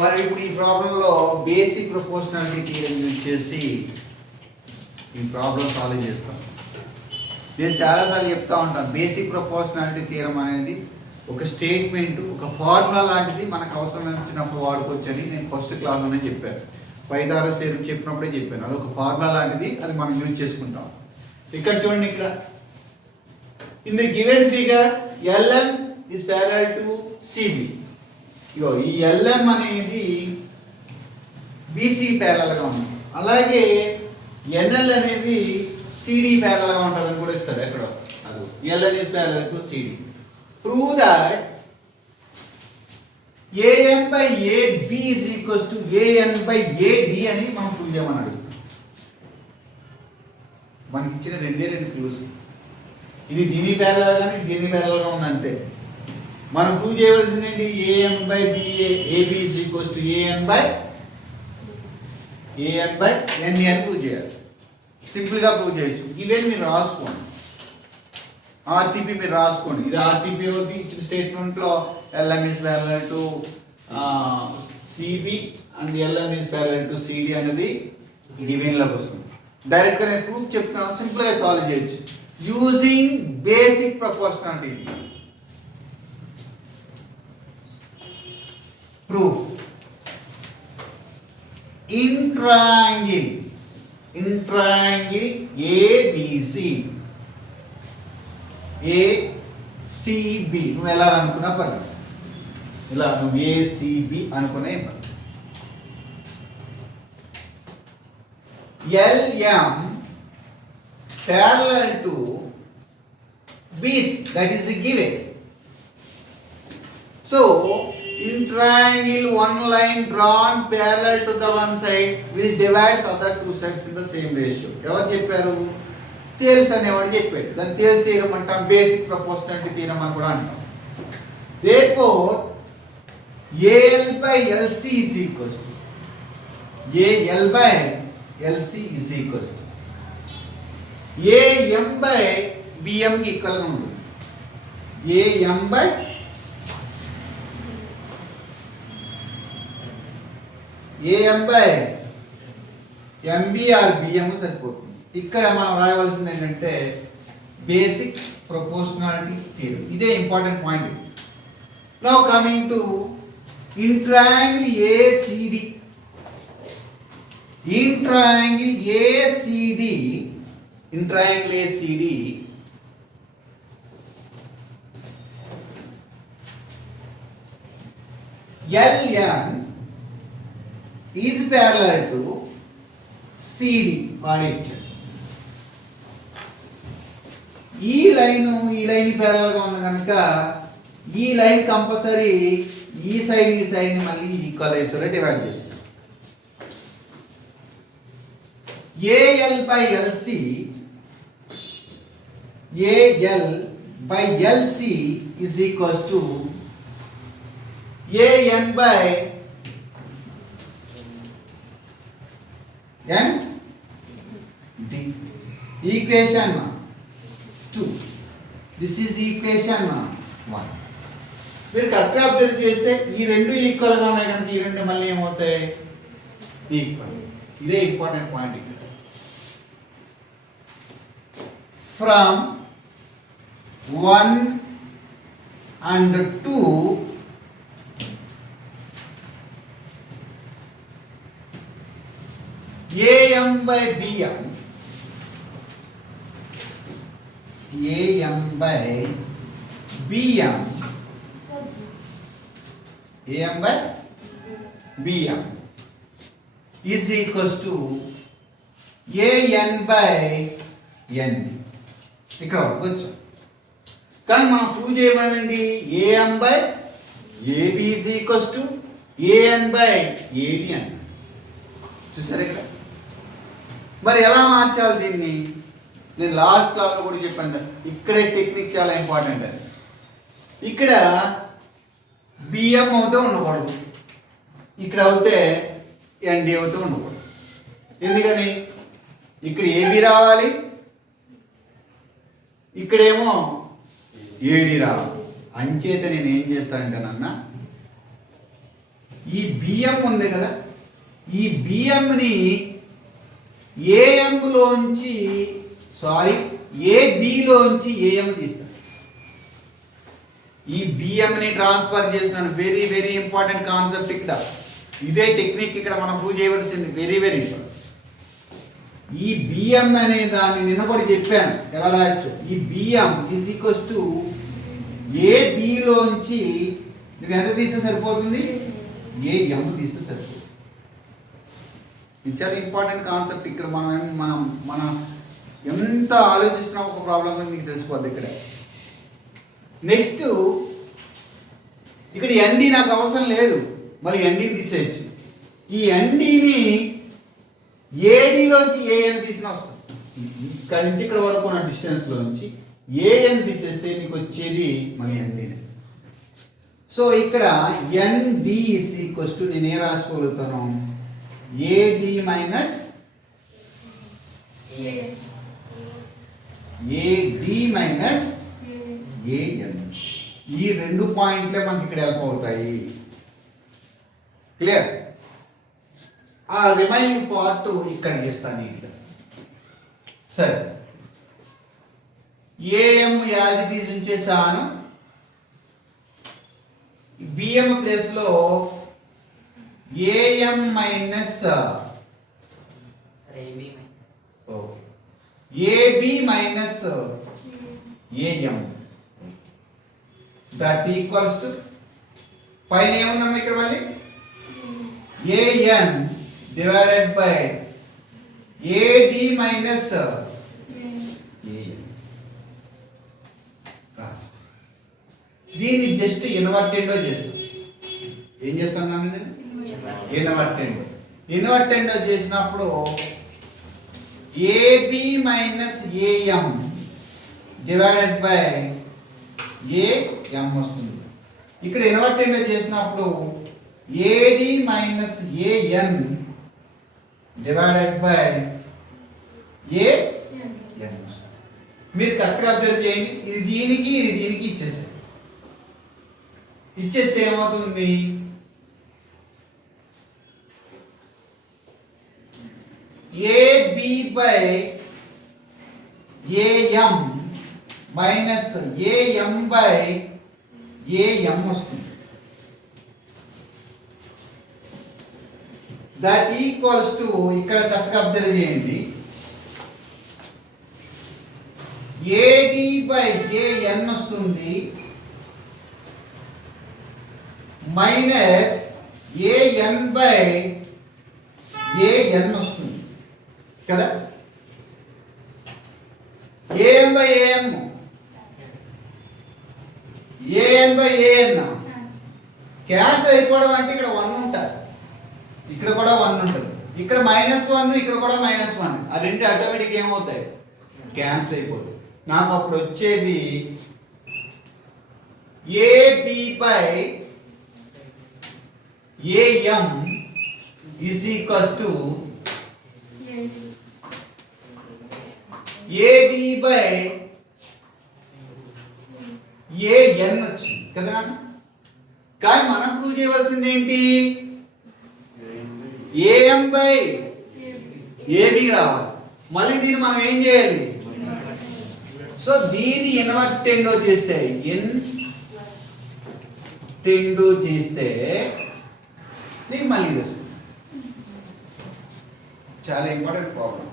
మరి ఇప్పుడు ఈ ప్రాబ్లంలో బేసిక్ ప్రపోర్షనాలిటీ థియరం యూజ్ చేసి ఈ ప్రాబ్లం సాల్వ్ చేస్తాం. నేను చాలాసార్లు చెప్తా ఉంటాను, బేసిక్ ప్రపోర్షనాలిటీ థియరం అనేది ఒక స్టేట్మెంట్, ఒక ఫార్ములా లాంటిది, మనకు అవసరం వచ్చినప్పుడు వాడుకోవచ్చు అని నేను ఫస్ట్ క్లాస్లోనే చెప్పాను. పైథాగరస్ థియరం చెప్పినప్పుడే చెప్పాను. అదొక ఫార్ములా లాంటిది, అది మనం యూజ్ చేసుకుంటాం. ఇక్కడ చూడండి, ఇక్కడ in the given figure LM is parallel to CB. ఇగో ఈ LM అనేది BC ప్యారలల్ గా ఉంది, అలాగే NL అనేది CD ప్యారలల్ గా ఉంటుందని కూడా ఇస్తారు. ఎక్కడో అది LN is parallel to CD. Prove that AM by AB is equals to AN by AD అని మనం ప్రూవ్ చేయమని అడుగుతాం. మనకి ఇచ్చిన రెండు క్లూస్, ఇది దీని ప్యారలల్ కానీ దీని ప్యారలల్ గా ఉంది అంతే. మనం ప్రూవ్ చేయవలసింది ఏంటి? AM by BA AB is equals to AN by NA అని ప్రూవ్ చేయాలి. సింపుల్గా ప్రూవ్ చేయొచ్చు. ఇవేమి మీరు రాసుకోండి, RTP మీరు రాసుకోండి. ఇది RTP అవుతుంది. ఇచ్చిన స్టేట్మెంట్లో LM is parallel to CB and LM is parallel to CD అనేది గివెన్లోకి వస్తుంది. డైరెక్ట్గా నేను ప్రూఫ్ చెప్తున్నాను, సింపుల్గా సాల్వ్ చేయొచ్చు using basic proportionality. Proof. In triangle ABC, ACB నువ్వు ఎలా అనుకున్నా పర్లేదు, ఇలా నువ్వు ACB అనుకునే పర్లేదు. LM parallel to BC, that is given. So in triangle, one line drawn parallel to the one side will divide other two sides in the same ratio. ఎవరు చెప్పారు? థియరమ్స్ అనేవాడు చెప్పాడు. దాన్ని థియరమ్స్ థియరం అంటాం, బేసిక్ ప్రపోర్షనాలిటీ థియరం అని కూడా అంటాం. Therefore AL by LC is equals to AL by LC is equals to AM by BM కి ఈక్వల్ గా ఉంటుంది. AM by AM by MB or BM సరిపోతుంది. ఇక్కడ మనం రాయవలసింది ఏంటంటే బేసిక్ ప్రపోర్షనాలిటీ థియరీ. ఇదే important point. Now coming to in triangle ACD. In triangle ACD, LN is parallel to CD. వాడేచ్చాడు. ఈ లైన్ ప్యారలల్ గా ఉంది కనుక ఈ లైన్ కంపల్సరీ ఈ సైడ్ మళ్ళీ ఈక్వలైజర్ లో డివైడ్ చేస్తాం. AL by LC is equals to AN by ND. Equation 2. This is equation 1. మీరు కరెక్ట్గా అబ్జర్వ్ చేస్తే ఈ రెండు ఈక్వల్ గా ఉన్నాయి కనుక ఈ రెండు మళ్ళీ ఏమవుతాయి? ఈక్వల్. ఇదే ఇంపార్టెంట్ పాయింట్. ఇక్కడ from 1 and 2 AM by BM is equals to AN by N. ఇక్కడ వచ్చు కానీ మనం ప్రూవ్ చేయమనండి AM by AB is equals to AN by AD అని. చూసారు ఇక్కడ. మరి ఎలా మార్చాలి దీన్ని? నేను లాస్ట్ క్లాస్లో కూడా చెప్పాను, ఇక్కడే టెక్నిక్ చాలా ఇంపార్టెంట్ అని. ఇక్కడ BM అవుతే ఉండకూడదు, ఇక్కడ అవుతే ND అవుతే ఉండకూడదు. ఎందుకని? ఇక్కడ AB రావాలి, ఇక్కడేమో AD రావాలి. అంచేత నేను ఏం చేస్తానంటే ఈ బిఎం ఉంది కదా, ఈ బిఎంని ఏఎంలోంచి ఏబిలోంచి ఏఎం తీస్తాను. ఈ బిఎంని ట్రాన్స్ఫర్ చేసినాను. వెరీ వెరీ ఇంపార్టెంట్ కాన్సెప్ట్ ఇక్కడ. ఇదే టెక్నిక్ ఇక్కడ మనం ప్రూవ్ చేయవలసింది. Very very important. ఈ బిఎం అనే దాన్ని నిన్నబడి చెప్పాను ఎలా రాయొచ్చు. ఈ బిఎం ఈజ్ ఈక్వల్స్ టు ఏబిలోంచి నువ్వు ఎంత తీస్తే సరిపోతుంది, ఏఎం తీస్తే సరిపోతుంది. ఇది చాలా ఇంపార్టెంట్ కాన్సెప్ట్. ఇక్కడ మనం ఎంత ఆలోచిస్తున్నా ఒక ప్రాబ్లం మీకు తెలిసిపోద్ది ఇక్కడ. నెక్స్ట్ ఇక్కడ ఎన్డి నాకు అవసరం లేదు, మరి ఎన్డీని తీసేయచ్చు. ఈ ఎన్డీని ఏడీలోంచి ఏఎన్ తీసిన వస్తుంది. ఇక్కడ నుంచి ఇక్కడ వరకు ఉన్న డిస్టెన్స్లోంచి ఏఎన్ తీసేస్తే నీకు వచ్చేది మన ఎన్డీని. సో ఇక్కడ ఎన్డి ఈజ్ ఈక్వల్స్ టు నేను ఏం రాసుకోగలుగుతాను, AD minus AD minus AN. ఈ రెండు పాయింట్లే మనకి ఇక్కడ హెల్ప్ అవుతాయి. క్లియర్? ఆ రిమైనింగ్ పార్ట్ ఇక్కడ చేస్తాను నీట్గా. సరే, ఏఎం యాజ్ ఇట్ ఈజ్ ఉంచేసాను. బిఎం ప్లేస్లో AM minus AB minus AM that equals to పైన ఏముందమ్మా ఇక్కడ మళ్ళీ AN divided by AD minus దీన్ని జస్ట్ ఇన్వర్టెండో చేస్తాం. ఏం చేస్తాను నేను, ఇన్వర్టెండో చేసినప్పుడు AB minus AM divided by AM వస్తుంది. ఇక్కడ ఇన్వర్టెండో చేసినప్పుడు AD minus AN divided by AN. మీరు కరెక్ట్గా అబ్జర్వ్ చేయండి. ఇది దీనికి ఇచ్చేసారు. ఇచ్చేస్తే ఏమవుతుంది, AB by AM minus AM by AM వస్తుంది. దట్ ఈక్వల్స్ టు ఇక్కడ కరెక్ట్గా అబ్జర్వ్ చేయండి, ఏడి బై ఏఎన్ వస్తుంది మైనస్ ఏఎన్ బై ఏఎన్ వస్తుంది కదా. AN by AM, AN by AN cancel అయిపోవడం అంటే ఇక్కడ 1 ఉంటుంది, ఇక్కడ కూడా 1 ఉంటుంది, ఇక్కడ -1 ఇక్కడ కూడా -1. ఆ రెండు ఆటోమేటిక్ ఏమవుతాయి, క్యాన్సిల్ అయిపోతాయి. నాకు అప్పుడు వచ్చేది AB by AM is equals to AD by AN వచ్చింది కదా నాన్న. కానీ మనం ప్రూవ్ చేయవలసింది ఏంటి, ఏఎం బై ఏబి రావాలి. మళ్ళీ దీన్ని మనం ఏం చేయాలి, సో దీన్ని ఇన్వర్టెండో చేస్తే నీకు మళ్ళీ ఇది వస్తుంది. చాలా ఇంపార్టెంట్ ప్రాబ్లం.